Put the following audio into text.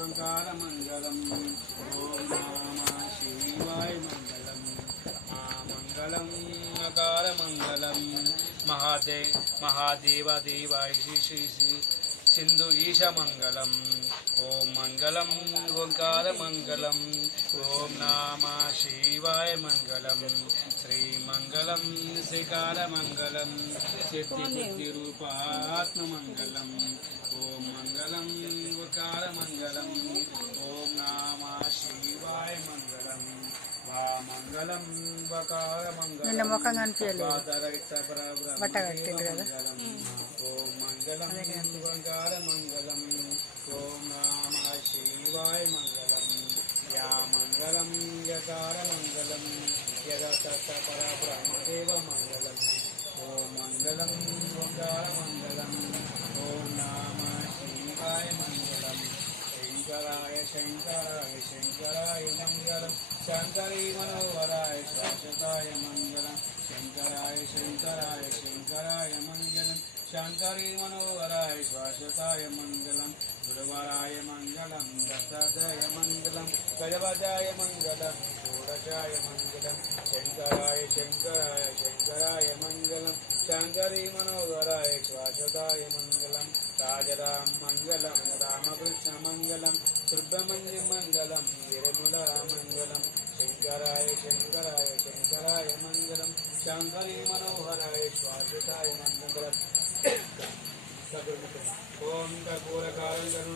ओंकारमंगलम ओम नमः शिवाय मंगलम मंगलम अकारमंगलम महादेव देवाय श्री सिंधु ईश मंगलम ओम मंगलम ओंकार मंगलम ओम नमः शिवाय मंगलम श्री मंगलम श्रीकार मंगलम सिद्धि बुद्धि रूपात्म मंगलम ओम मंगलम ओंकार मंगलम ओम नमः शिवाय मंगलम वा मंगलम वकार मंगलम मुखం కనిపించలేదు బట్ట కట్టిండు కదా ओम मंगलम ओंकार मंगलम ओम नमः शिवाय मंगलम या मंगलम यकार मंगलम यदत परब्रह्मदेव मंगलम ओम मंगलम ओंकार मंगलम ओम नमः शिवाय मंगलम शंकराय शंकराय शंकराय मंगलम शंकरी मनोहराय शाश्वताय मंगलम शंकराय शंकराय शंकराय मंगलम शंकरी मनोहराय शाश्वताय मंगलम गुरुवराय मंगलम दत्तात्रेय मंगलम गजवजाय मंगलम षोडशाय मंगलम शंकराय शंकराय शंकराय मंगलम शंकरी मनोहराय शाश्वताय मंगलम राजराम मंगलम रामकृष्ण मंगलम सुब्रह्मण्य मंगलम निर्मला मंगलम शंकराय शंकराय शंकराय मंगलम शंकरी मनोहराय शाश्वताय मंगलम ओम कर्पूर कारणं